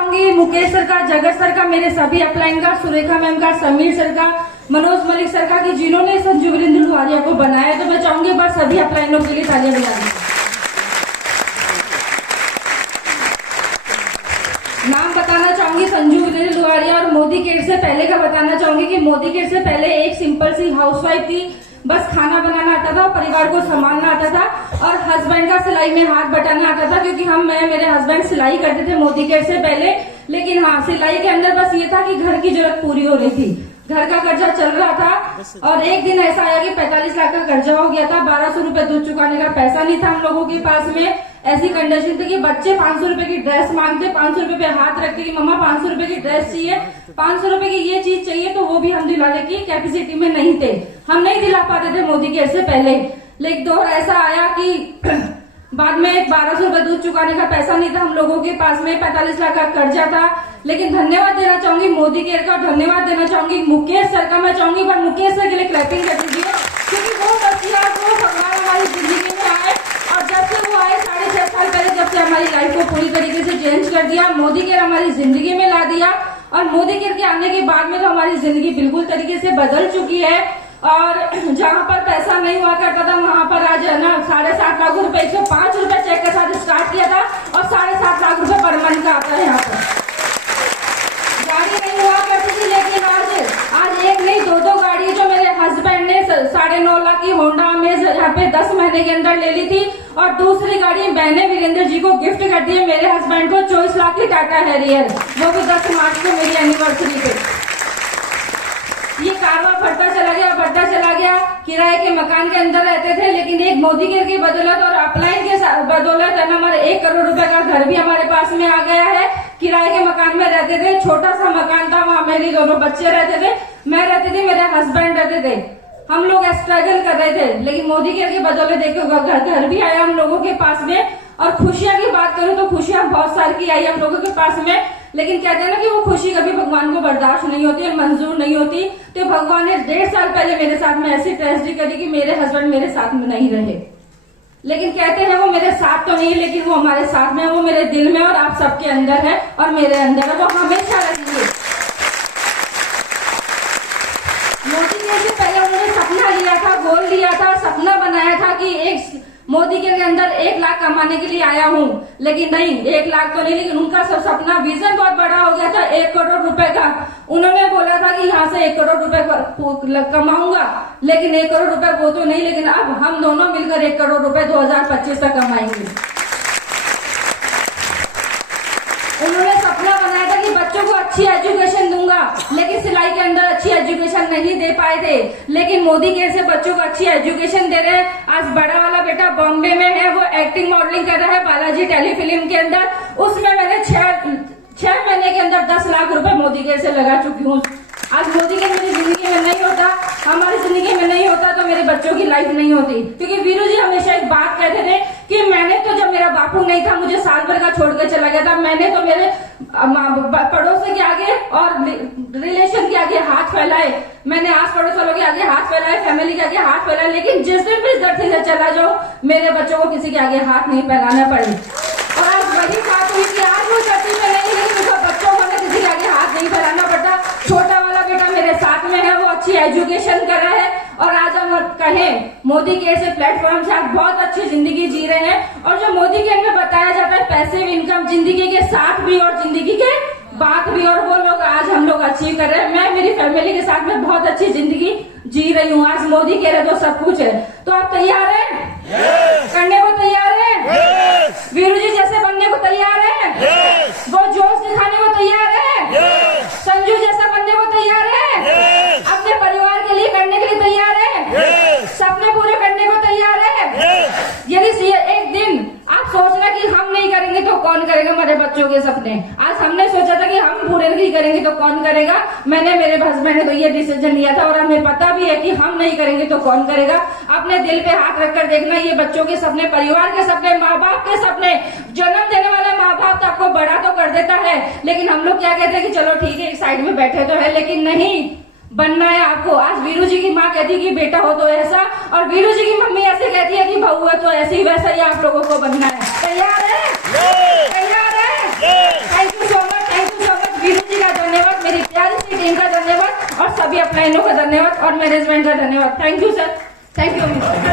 चाहूंगी मुकेश सर का, जगत सर का, मेरे सभी अपलाइन का, सुरेखा मैम का, समीर सर का, मनोज मलिक सर का, कि जिन्होंने संजू वीरेंद्र लुहारिया को बनाया। तो मैं चाहूंगी बस सभी अपलाइनों के लिए तालियां बजाएं। नाम बताना चाहूंगी संजू वीरेंद्र लुहारिया, और मोदी केयर से पहले का बताना चाहूंगी कि मोदी केयर से पहले एक सिंपल सी हाउसवाइफ थी, बस खाना बनाना आता था, परिवार को संभालना आता था और हस्बैंड का सिलाई में हाथ बटाना आता था, क्योंकि मेरे हस्बैंड सिलाई करते थे मोदी केयर से पहले। लेकिन हाँ, सिलाई के अंदर बस ये था कि घर की जरूरत पूरी हो रही थी, घर का कर्जा चल रहा था। और एक दिन ऐसा आया कि 45 लाख का कर्जा हो गया था, 1200 रुपए दूध चुकाने का पैसा नहीं था हम लोगों के पास में। ऐसी कंडीशन थी कि बच्चे 500 रुपए की ड्रेस मांगते, 500 रुपए पे हाथ रखते कि मम्मा 500 रुपए की ड्रेस चाहिए, 500 रुपए की ये चीज चाहिए, तो वो भी हम दिलाने की कैपेसिटी में नहीं थे, हम नहीं दिला पाते थे मोदी केयर से पहले। लेकिन दौर ऐसा आया कि बाद में 1200 रुपए दूध चुकाने का पैसा नहीं था हम लोगों के पास में, 45 लाख का कर्जा था। लेकिन धन्यवाद देना चाहूंगी मोदी केयर का, धन्यवाद देना चाहूंगी मुकेश सर का। मैं चाहूंगी पर मुकेश सर के लिए क्लैपिंग कर दीजिए, क्योंकि वो बच्चियां को भगवान हमारी जिंदगी में आए, और जब से वो आए 6.5 साल पहले, जब से हमारी लाइफ को पूरी तरीके से चेंज कर दिया, मोदी केयर हमारी जिंदगी में ला दिया। और मोदी केयर के आने के बाद में तो हमारी जिंदगी बिल्कुल तरीके से बदल चुकी है। और जहाँ पर पैसा नहीं हुआ करता था वहाँ पर आज है ना 7.5 लाख रुपए 105 रुपए चेक के साथ स्टार्ट किया था, और 7.5 लाख रुपए पर मंथ का आता है। यहाँ पर गाड़ी नहीं हुआ करती थी, लेकिन आज एक नहीं दो गाड़ी जो मेरे हस्बैंड ने 9.5 लाख की होंडा अमेज यहाँ पे 10 महीने के अंदर ले ली थी, और दूसरी गाड़ी मैंने वीरेंद्र जी को गिफ्ट कर दी है, मेरे हस्बैंड को 24 लाख की टाटा हैरियर, वो भी 10 मार्च को मेरी एनिवर्सरी पे। ये कारवा बढ़ता चला गया। किराए के मकान के अंदर रहते थे, लेकिन एक मोदी केयर की बदौलत और अपलाइन के बदौलत है ना, हमारे 1 करोड़ रुपए का घर भी हमारे पास में आ गया है। किराए के मकान में रहते थे, छोटा सा मकान था, वहाँ मेरी दोनों बच्चे रहते थे, मैं रहती थी, मेरे हस्बैंड रहते थे, हम लोग स्ट्रगल कर रहे थे। लेकिन मोदी केयर की बदौलत देखो घर भी आया हम लोगों के पास में। और खुशियां की बात करूं तो खुशियां बहुत सारी की आई हम लोगों के पास में, लेकिन कहते हैं ना कि वो खुशी कभी भगवान को बर्दाश्त नहीं होती है, मंजूर नहीं होती। तो भगवान ने 1.5 साल पहले मेरे साथ में ऐसी ट्रेजेडी करी कि मेरे हस्बैंड मेरे साथ में नहीं रहे। लेकिन कहते हैं वो मेरे साथ तो नहीं, लेकिन वो हमारे साथ में, वो मेरे दिल में और आप सबके अंदर है और मेरे अंदर है, वो हमेशा रहेंगे। मोदी केयर से पहले उन्होंने सपना लिया था, गोल लिया था, सपना बनाया था कि एक मोदी के अंदर 1 लाख कमाने के लिए आया हूँ, लेकिन नहीं 1 लाख तो नहीं, लेकिन उनका सब सपना विजन बहुत बड़ा हो गया था 1 करोड़ रुपए का। उन्होंने बोला था कि यहाँ से 1 करोड़ रुपए कमाऊंगा, लेकिन 1 करोड़ रुपए वो तो नहीं, लेकिन अब हम दोनों मिलकर 1 करोड़ रुपए 2025 तक कमाएंगे। उन्होंने सपना बनाया था कि बच्चों को अच्छी एजुकेशन दूंगा, लेकिन सिलाई के अंदर अच्छी एजुकेशन नहीं दे पाए थे, लेकिन मोदी केयर से बच्चों को अच्छी एजुकेशन दे रहे हैं। आज बड़ा वाला बेटा बॉम्बे में है, वो एक्टिंग मॉडलिंग कर रहा है बालाजी टेलीफिल्म के अंदर, उसमें मैंने 6 महीने के अंदर 10 लाख रुपए मोदी केयर से लगा चुकी हूँ। आज मोदी केयर मेरी जिंदगी में नहीं होता, हमारी जिंदगी में नहीं होता तो मेरे बच्चों की लाइफ नहीं होती। क्योंकि वीरू जी हमेशा एक बात कहते थे कि मैंने तो जब मेरा बापू नहीं था, मुझे साल भर का छोड़ कर चला गया था, मैंने तो मेरे पड़ोसी के आगे और रिलेशन के आगे हाथ फैलाए, मैंने आस पड़ोस वालों के आगे हाथ फैलाए, फैमिली के आगे हाथ फैलाए, लेकिन जिस दिन भी इस धरती से चला जाओ मेरे बच्चों को किसी के आगे हाथ नहीं फैलाना पड़े। और आज वही बात हुई कि आज वो धरती में नहीं, लेकिन उसका बच्चों को किसी के आगे हाथ नहीं फैलाना पड़ता। छोटा वाला बेटा मेरे साथ में है, वो अच्छी एजुकेशन कर रहा है, और आज हम कहें मोदी केयर से प्लेटफॉर्म से आप बहुत अच्छी जिंदगी जी रहे हैं। और जो मोदी केयर में बताया जाता है पैसिव इनकम, जिंदगी के साथ भी और जिंदगी के बात भी, और वो लोग आज हम लोग अचीव कर रहे हैं। मैं मेरी फैमिली के साथ में बहुत अच्छी जिंदगी जी रही हूँ। आज मोदी केयर है तो सब कुछ है। तो आप तैयार हैं? करने को तैयार है? वीरू जी जैसे बनने को तैयार है? वो जोश दिखाने को तैयार है? संजू जैसा बनने को तैयार है? अपने परिवार के लिए करने के लिए तैयार है? सपने पूरे करने को तैयार है? यदि एक दिन आप सोचना कि हम नहीं करेंगे तो कौन करेगा हमारे बच्चों के सपने? आज हमने सोचा था कि हम पूरे नहीं करेंगे तो कौन करेगा। मैंने मेरे हस्बैंड ने तो ये डिसीजन लिया था, और हमें पता भी है कि हम नहीं करेंगे तो कौन करेगा। अपने दिल पे हाथ रखकर देखना, ये बच्चों के सपने, परिवार के सपने, माँ बाप के सपने, जन्म देने वाला माँ बाप तो आपको बड़ा तो कर देता है, लेकिन हम लोग क्या कहते हैं कि चलो ठीक है एक साइड में बैठे तो है, लेकिन नहीं, बनना है आपको। आज वीरू जी की माँ कहती है कि बेटा हो तो ऐसा, और वीरू जी की मम्मी ऐसे कहती है कि बहू है तो ऐसे, वैसा ही आप लोगों को बनना है। तैयार है? तैयार है? Thank you so much. अपलाइनों का धन्यवाद और मैनेजमेंट का धन्यवाद। Thank you sir, thank you Amit sir.